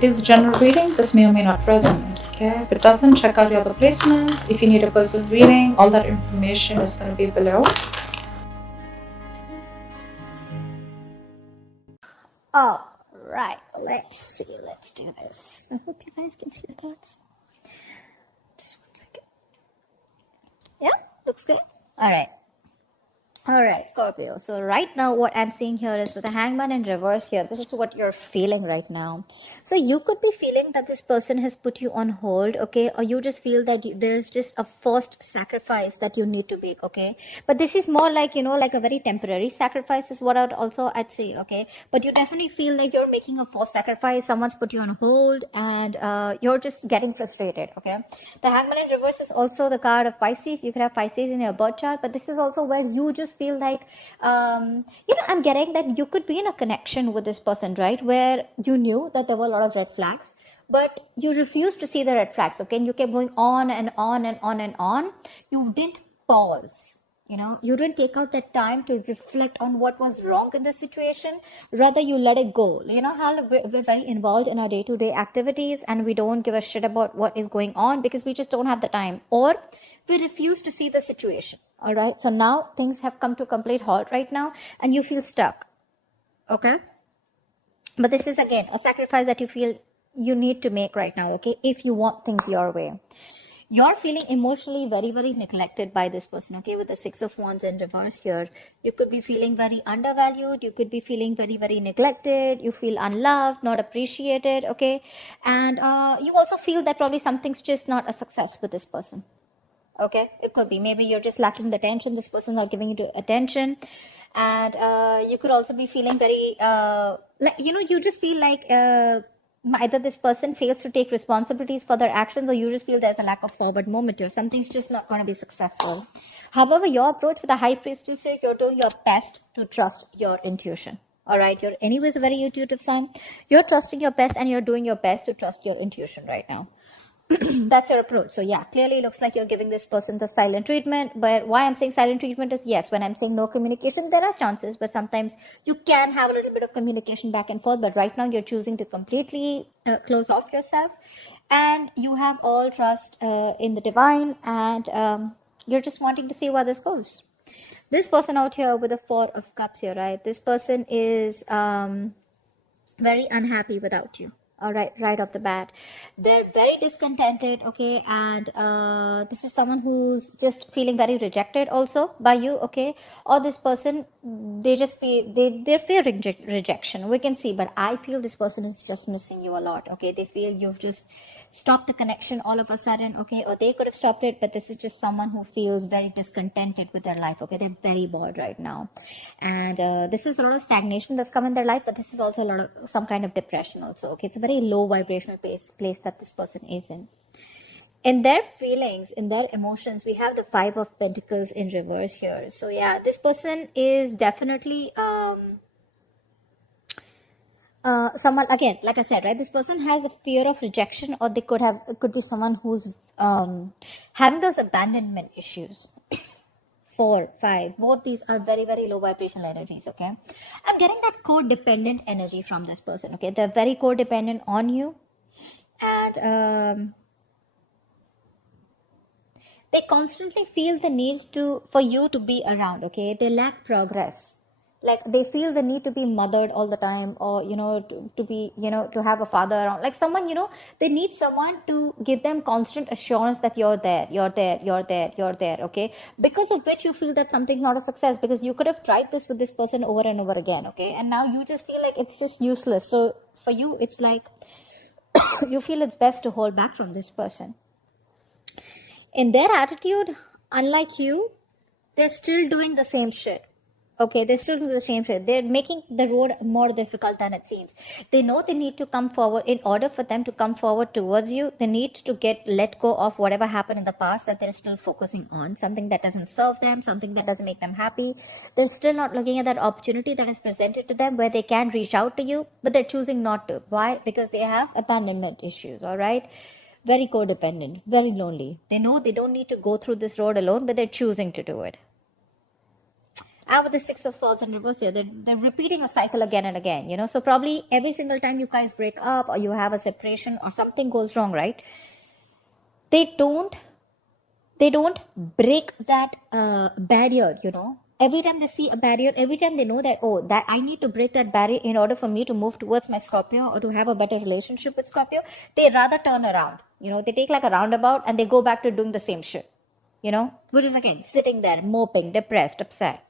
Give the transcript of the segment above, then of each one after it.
it is general reading, this may or may not resonate. Okay, if it doesn't, check out your other placements. If you need a personal reading, all that information is going to be below. All right, let's see. Let's do this. I hope you guys can see the cards. Just 1 second. Yeah, looks good. All right. All right, Scorpio. So right now what I'm seeing here is with the Hangman in reverse here, this is what you're feeling right now. So you could be feeling that this person has put you on hold, okay? Or you just feel that there's just a forced sacrifice that you need to make, okay? But this is more like, like a very temporary sacrifice is what I'd say, okay? But you definitely feel like you're making a forced sacrifice. Someone's put you on hold and you're just getting frustrated, okay? The Hangman in reverse is also the card of Pisces. You could have Pisces in your birth chart, but this is also where you just feel like, I'm getting that you could be in a connection with this person, right? Where you knew that there were a lot of red flags, but you refused to see the red flags, okay? And you kept going on and on and on and on. You didn't pause. You didn't take out that time to reflect on what was wrong in the situation. Rather, you let it go. How we're very involved in our day-to-day activities and we don't give a shit about what is going on because we just don't have the time, or we refuse to see the situation. All right. So now things have come to a complete halt right now and you feel stuck. Okay. But this is again a sacrifice that you feel you need to make right now. Okay. If you want things your way. You're feeling emotionally very, very neglected by this person, okay? With the Six of Wands in reverse here. You could be feeling very undervalued. You could be feeling very, very neglected. You feel unloved, not appreciated, okay? And you also feel that probably something's just not a success with this person, okay? It could be. Maybe you're just lacking the attention. This person's not giving you attention. And you could also be feeling very, you just feel like... either this person fails to take responsibilities for their actions, or you just feel there's a lack of forward movement here. Something's just not going to be successful. However, your approach with the High Priestess, you're doing your best to trust your intuition. All right, you're anyways a very intuitive sign. You're trusting your best and you're doing your best to trust your intuition right now. That's your approach. So yeah, clearly looks like you're giving this person the silent treatment. But why I'm saying silent treatment is, yes, when I'm saying no communication, there are chances, but sometimes you can have a little bit of communication back and forth. But right now you're choosing to completely close off yourself, and you have all trust in the divine, and you're just wanting to see where this goes. This person out here with the Four of Cups here, right? This person is very unhappy without you. All right off the bat, they're very discontented, okay? And this is someone who's just feeling very rejected also by you, okay? Or this person, they just feel they're fearing rejection, we can see. But I feel this person is just missing you a lot, okay? They feel you've just stopped the connection all of a sudden, okay? Or they could have stopped it, but this is just someone who feels very discontented with their life, okay? They're very bored right now, and this is a lot of stagnation that's come in their life, but this is also a lot of some kind of depression also, okay? It's a very low vibrational place that this person is in. In their feelings, in their emotions, we have the Five of Pentacles in reverse here. So yeah, this person is definitely someone, again, like I said, right, this person has a fear of rejection, or they could be someone who's having those abandonment issues. 4, 5, both these are very, very low vibrational energies, okay? I'm getting that codependent energy from this person, okay? They're very codependent on you, and they constantly feel the need for you to be around, okay? They lack progress. Like they feel the need to be mothered all the time, or to be to have a father around, like someone, they need someone to give them constant assurance that you're there, okay? Because of which you feel that something's not a success, because you could have tried this with this person over and over again, okay? And now you just feel like it's just useless. So for you, it's like you feel it's best to hold back from this person. In their attitude, unlike you, they're still doing the same shit. Okay, they're still doing the same shit. They're making the road more difficult than it seems. They know they need to come forward. In order for them to come forward towards you, they need to let go of whatever happened in the past that they're still focusing on. Something that doesn't serve them, something that doesn't make them happy. They're still not looking at that opportunity that is presented to them where they can reach out to you, but they're choosing not to. Why? Because they have abandonment issues, all right? Very codependent, very lonely. They know they don't need to go through this road alone, but they're choosing to do it. And with the Six of Swords in reverse here, they're repeating a cycle again and again, you know. So probably every single time you guys break up or you have a separation or something goes wrong, right? They don't break that barrier, you know. Every time they see a barrier, every time they know that, oh, that I need to break that barrier in order for me to move towards my Scorpio or to have a better relationship with Scorpio, they rather turn around. You know, they take like a roundabout and they go back to doing the same shit. You know, which is again sitting there, moping, depressed, upset.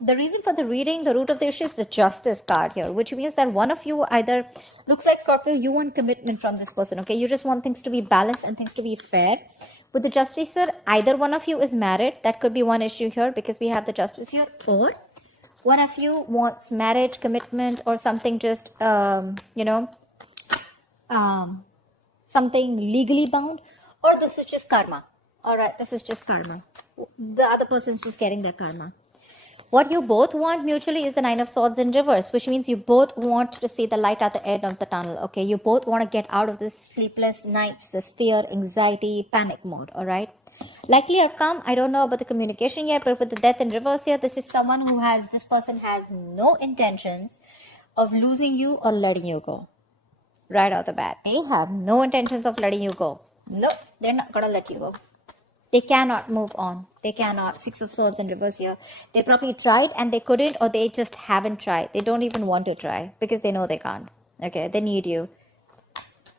The reason for the reading, the root of the issue is the Justice card here, which means that one of you either looks like Scorpio, you want commitment from this person, okay? You just want things to be balanced and things to be fair. With the Justice here, either one of you is married. That could be one issue here because we have the Justice here. Or one of you wants marriage, commitment, or something just, something legally bound. Or this is just karma. All right, this is just karma. The other person's just getting their karma. What you both want mutually is the Nine of Swords in reverse, which means you both want to see the light at the end of the tunnel, okay? You both want to get out of this sleepless nights, this fear, anxiety, panic mode, all right? Likely outcome, I don't know about the communication yet, but with the Death in reverse here, this is someone who has, this person has no intentions of losing you or letting you go. Right out the bat. They have no intentions of letting you go. No, they're not going to let you go. They cannot move on. They cannot. Six of Swords in reverse here. They probably tried and they couldn't, or they just haven't tried. They don't even want to try because they know they can't. Okay, they need you.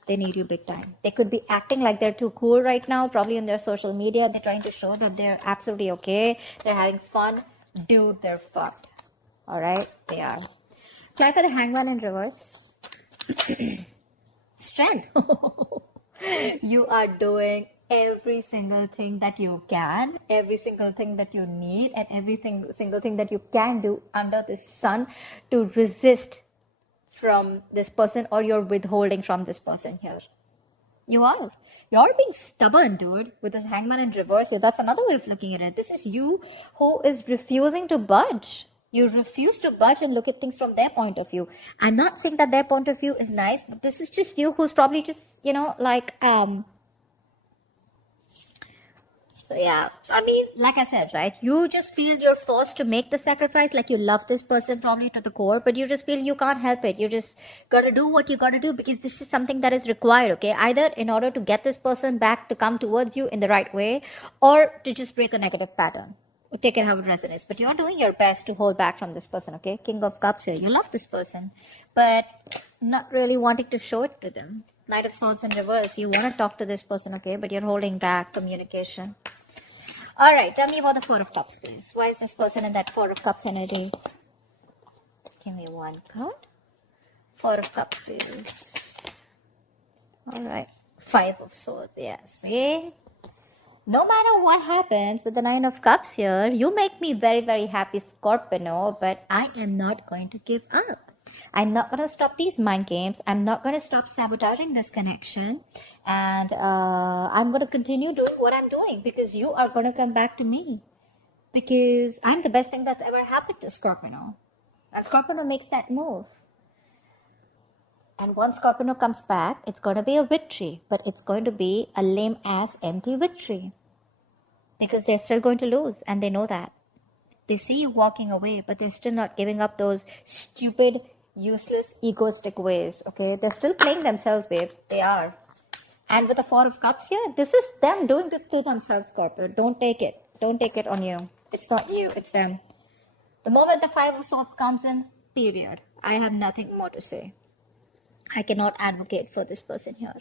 They need you big time. They could be acting like they're too cool right now, probably on their social media. They're trying to show that they're absolutely okay. They're having fun. Dude, they're fucked. Alright, they are. Try for the Hangman in reverse. Strength. You are doing every single thing that you can, every single thing that you need, and single thing that you can do under the sun to resist from this person, or you're withholding from this person here. You're being stubborn, dude, with this Hangman in reverse here. That's another way of looking at it. This is you who is refusing to budge. You refuse to budge and look at things from their point of view. I'm not saying that their point of view is nice, but this is just you who's probably just, So yeah, I mean, like I said, right, you just feel you're forced to make the sacrifice, like you love this person probably to the core, but you just feel you can't help it. You just gotta do what you gotta do because this is something that is required, okay? Either in order to get this person back to come towards you in the right way, or to just break a negative pattern. Take it how it resonates. But you're doing your best to hold back from this person, okay? King of Cups here. You love this person, but not really wanting to show it to them. Knight of Swords in reverse. You want to talk to this person, okay? But you're holding back communication. Alright, tell me about the Four of Cups, please. Why is this person in that Four of Cups energy? Give me one card. Four of Cups, please. Alright. Five of Swords, yes. See? No matter what happens with the Nine of Cups here, you make me very, very happy, Scorpio, but I am not going to give up. I'm not going to stop these mind games. I'm not going to stop sabotaging this connection. And I'm going to continue doing what I'm doing because you are going to come back to me. Because I'm the best thing that's ever happened to Scorpio. And Scorpio makes that move. And once Scorpio comes back, it's going to be a victory. But it's going to be a lame-ass empty victory. Because they're still going to lose. And they know that. They see you walking away, but they're still not giving up those stupid, useless, egoistic ways. Okay? They're still playing themselves, babe. They are. And with the Four of Cups here, this is them doing this to themselves, Scorpio. Don't take it. Don't take it on you. It's not you. It's them. The moment the Five of Swords comes in, period. I have nothing more to say. I cannot advocate for this person here.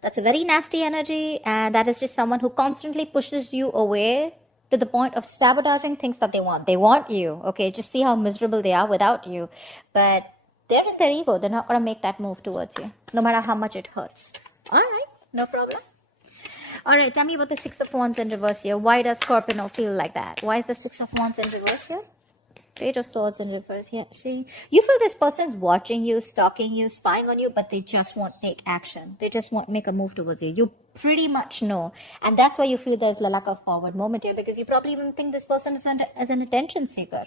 That's a very nasty energy, and that is just someone who constantly pushes you away to the point of sabotaging things that they want. They want you, okay? Just see how miserable they are without you. But they're in their ego. They're not going to make that move towards you, no matter how much it hurts. All right, no problem. All right, tell me about the Six of Wands in reverse here. Why does Scorpio feel like that? Why is the Six of Wands in reverse here? Page of Swords in reverse. Yeah, see, you feel this person's watching you, stalking you, spying on you, but they just won't take action. They just won't make a move towards you. You pretty much know. And that's why you feel there's a lack of forward moment here, because you probably even think this person is as an attention seeker.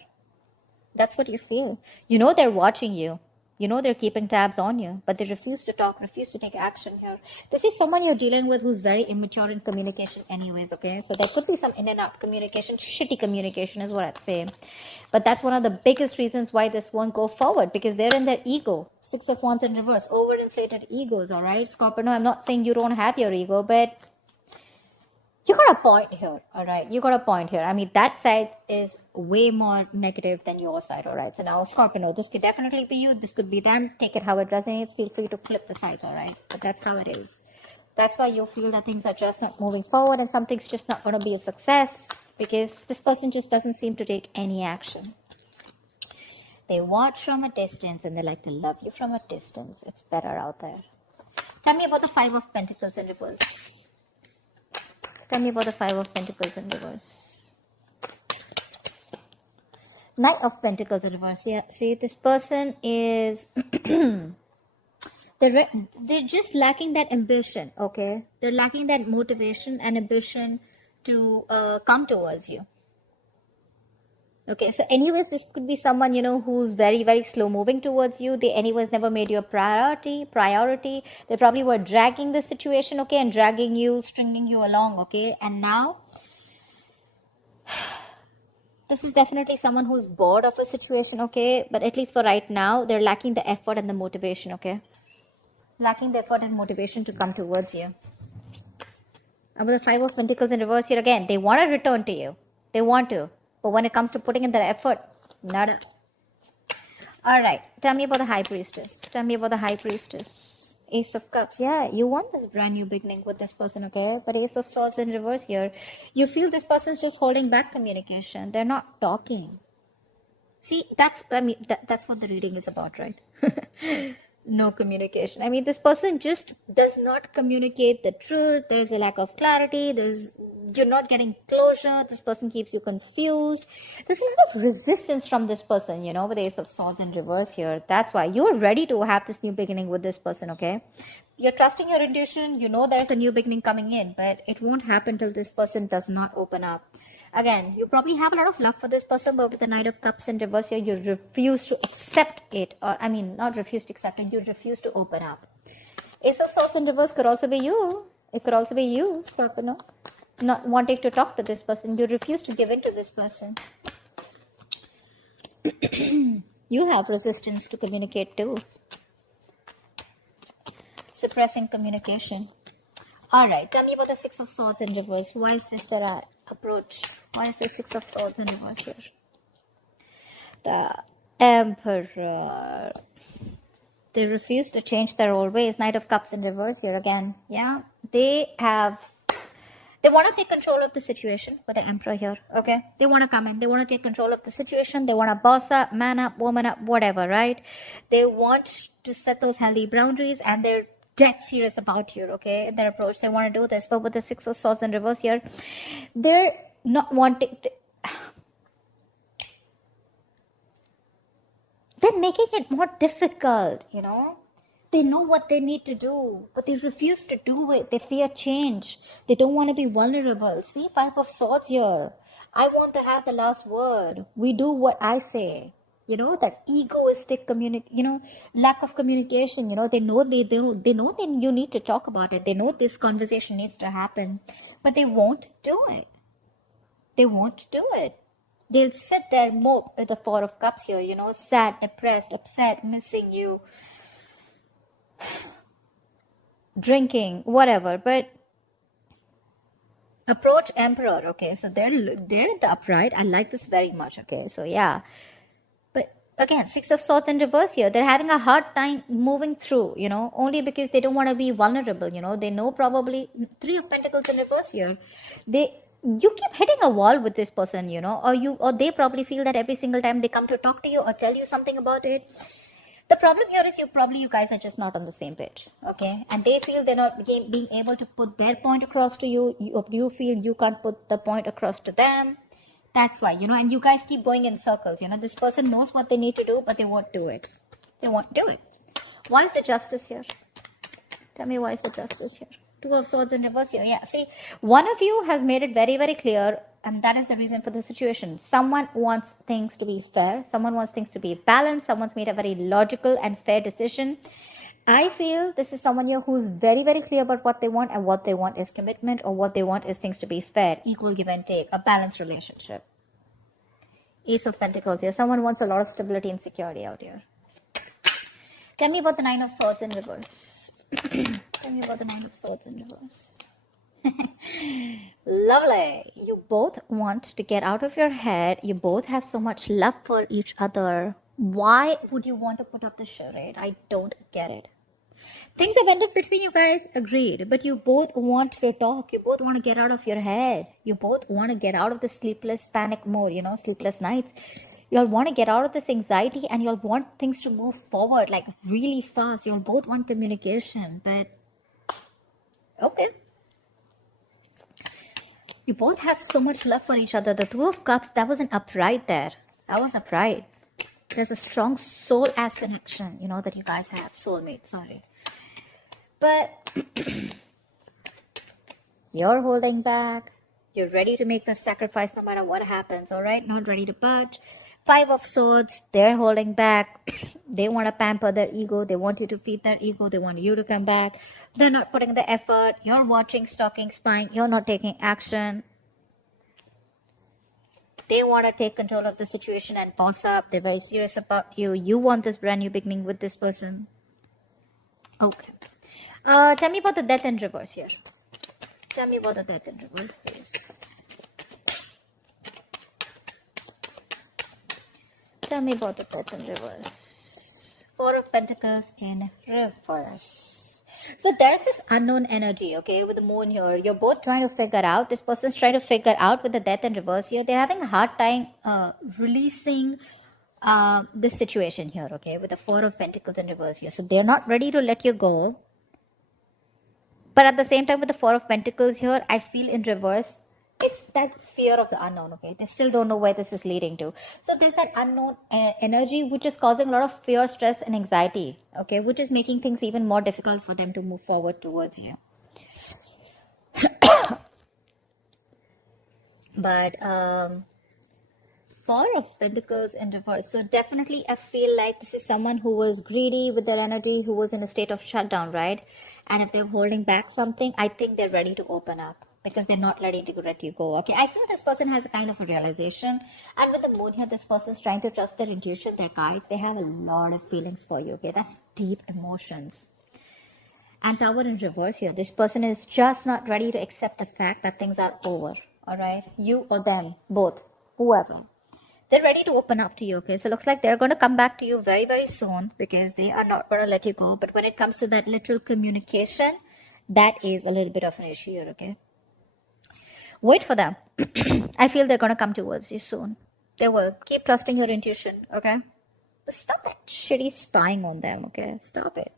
That's what you feel. You know they're watching you. You know they're keeping tabs on you, but they refuse to talk, refuse to take action here. This is someone you're dealing with who's very immature in communication anyways, okay? So there could be some in and out communication, shitty communication is what I'd say. But that's one of the biggest reasons why this won't go forward, because they're in their ego. 6 of Wands in reverse, overinflated egos, all right? Scorpio, no, I'm not saying you don't have your ego, but you got a point here, all right? You got a point here. I mean, that side is way more negative than your side, all right? So now, Scorpio, this could definitely be you. This could be them. Take it how it resonates. Feel free to flip the sides, all right? But that's how it is. That's why you feel that things are just not moving forward and something's just not going to be a success, because this person just doesn't seem to take any action. They watch from a distance and they like to love you from a distance. It's better out there. Tell me about the 5 of Pentacles in reverse. Tell me about the 5 of Pentacles in reverse. Knight of Pentacles in reverse. Yeah, see, this person is... they're just lacking that ambition, okay? They're lacking that motivation and ambition to come towards you. Okay, so anyways, this could be someone, you know, who's very, very slow moving towards you. They anyways never made you a priority. They probably were dragging the situation, okay, and dragging you, stringing you along, okay. And now, this is definitely someone who's bored of a situation, okay. But at least for right now, they're lacking the effort and the motivation, okay. Lacking the effort and motivation to come towards you. And with the 5 of Pentacles in reverse here again, they want to return to you. They want to. But when it comes to putting in their effort, nada. Alright, tell me about the High Priestess. Tell me about the High Priestess. Ace of Cups. Yeah, you want this brand new beginning with this person, okay? But Ace of Swords in reverse here. You feel this person's just holding back communication. They're not talking. See, that's what the reading is about, right? No communication. I mean, this person just does not communicate the truth. There's a lack of clarity. You're not getting closure. This person keeps you confused. There's a lot of resistance from this person, you know, with the Ace of Swords in reverse here. That's why you're ready to have this new beginning with this person, okay? You're trusting your intuition. You know there's a new beginning coming in, but it won't happen till this person does not open up. Again, you probably have a lot of love for this person, but with the Knight of Cups in reverse here, you refuse to accept it. Or, I mean, not refuse to accept it, you refuse to open up. Ace of Swords in reverse could also be you. It could also be you, Scorpio. Not wanting to talk to this person. You refuse to give in to this person. You have resistance to communicate too. Suppressing communication. Alright, tell me about the 6 of Swords in reverse. Why is this their approach? Why is the 6 of Swords in reverse here? The Emperor. They refuse to change their old ways. Knight of Cups in reverse here again. Yeah, they want to take control of the situation with the Emperor here, okay? They want to come in. They want to take control of the situation. They want to boss up, man up, woman up, whatever, right? They want to set those healthy boundaries, and they're dead serious about you, okay? Their approach, they want to do this. But with the 6 of Swords in reverse here, they're not wanting... They're making it more difficult, you know? They know what they need to do, but they refuse to do it. They fear change. They don't want to be vulnerable. See, 5 of Swords here. I want to have the last word. We do what I say. You know, that egoistic lack of communication. You know, they know that you need to talk about it. They know this conversation needs to happen, but they won't do it. They won't do it. They'll sit there, mope with the 4 of Cups here, you know, sad, depressed, upset, missing you, drinking, whatever. But approach Emperor, okay, so they're in the upright. I like this very much, okay, so yeah. But again, 6 of Swords in reverse here. They're having a hard time moving through, you know, only because they don't want to be vulnerable, you know. They know probably 3 of Pentacles in reverse here. You keep hitting a wall with this person, you know, or they probably feel that every single time they come to talk to you or tell you something about it. The problem here is you guys are just not on the same page, okay? And they feel they're not being able to put their point across to you. You feel you can't put the point across to them. That's why, you know, and you guys keep going in circles, you know. This person knows what they need to do, but they won't do it. They won't do it. Why is the Justice here? Tell me, why is the Justice here? Two of Swords in reverse here. Yeah, see, one of you has made it very, very clear, and that is the reason for the situation. Someone wants things to be fair. Someone wants things to be balanced. Someone's made a very logical and fair decision. I feel this is someone here who's very, very clear about what they want, and what they want is commitment, or what they want is things to be fair, equal give and take, a balanced relationship. Ace of Pentacles here. Someone wants a lot of stability and security out here. Tell me about the Nine of Swords in reverse. Tell me about the Nine of Swords in reverse. Lovely. You both want to get out of your head. You both have so much love for each other. Why would you want to put up the charade? I don't get it. Things have ended between you guys, agreed. But you both want to talk. You both want to get out of your head. You both want to get out of the sleepless panic mode, sleepless nights. You'll want to get out of this anxiety, and you'll want things to move forward like really fast. You'll both want communication, but okay. You both have so much love for each other. The Two of Cups, that was an upright there. That was upright. There's a strong soul-ass connection, that you guys have. Soulmate, sorry. But you're holding back. You're ready to make the sacrifice no matter what happens, all right? Not ready to budge. Five of Swords, they're holding back. They want to pamper their ego. They want you to feed their ego. They want you to come back. They're not putting the effort. You're watching, stalking, spying. You're not taking action. They want to take control of the situation and boss up. They're very serious about you. You want this brand new beginning with this person. Okay. Tell me about the Death in reverse here. Tell me about the Death in reverse, please. Tell me about the Death in reverse. Four of Pentacles in reverse. So there's this unknown energy, okay, with the moon here. You're both trying to figure out. This person's trying to figure out with the Death in reverse here. They're having a hard time releasing this situation here, okay, with the Four of Pentacles in reverse here. So they're not ready to let you go. But at the same time, with the Four of Pentacles here, I feel in reverse, it's that fear of the unknown, okay? They still don't know where this is leading to. So there's that unknown energy which is causing a lot of fear, stress, and anxiety, okay? Which is making things even more difficult for them to move forward towards you. But Four of Pentacles in reverse. So definitely I feel like this is someone who was greedy with their energy, who was in a state of shutdown, right? And if they're holding back something, I think they're ready to open up because they're not ready to let you go. Okay, I feel this person has a kind of a realization. And with the moon here, this person is trying to trust their intuition, their guides. They have a lot of feelings for you. Okay, that's deep emotions. And Tower in reverse here. This person is just not ready to accept the fact that things are over. All right, you or them, both, whoever. They're ready to open up to you, okay? So it looks like they're going to come back to you very, very soon because they are not going to let you go. But when it comes to that literal communication, that is a little bit of an issue here, okay? Wait for them. I feel they're going to come towards you soon. They will. Keep trusting your intuition, okay? But stop that shitty spying on them, okay? Stop it.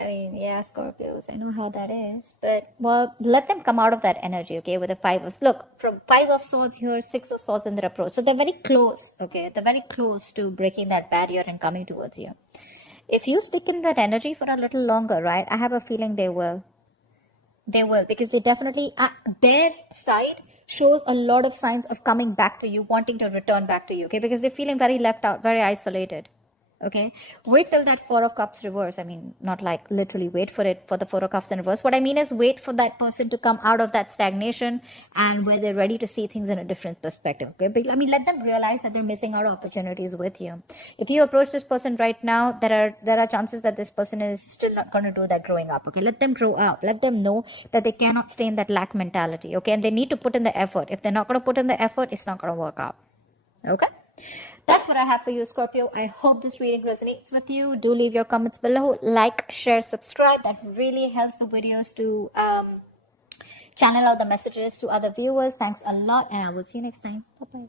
I mean, yeah, Scorpios, I know how that is. But, well, let them come out of that energy, okay, with the Five of... Look, from Five of Swords here, Six of Swords in their approach. So they're very close, okay? They're very close to breaking that barrier and coming towards you. If you stick in that energy for a little longer, right, I have a feeling they will. They will, because they definitely... their side shows a lot of signs of coming back to you, wanting to return back to you, okay? Because they're feeling very left out, very isolated. Okay, wait till that Four of Cups reverse. I mean, not like literally wait for it for the Four of Cups in reverse. What I mean is wait for that person to come out of that stagnation and where they're ready to see things in a different perspective. Okay, but I mean, let them realize that they're missing out opportunities with you. If you approach this person right now, there are chances that this person is still not going to do that growing up. Okay, let them grow up. Let them know that they cannot stay in that lack mentality. Okay, and they need to put in the effort. If they're not going to put in the effort, it's not going to work out. Okay. That's what I have for you, Scorpio. I hope this reading resonates with you. Do leave your comments below. Like, share, subscribe. That really helps the videos to channel out the messages to other viewers. Thanks a lot, and I will see you next time. Bye-bye.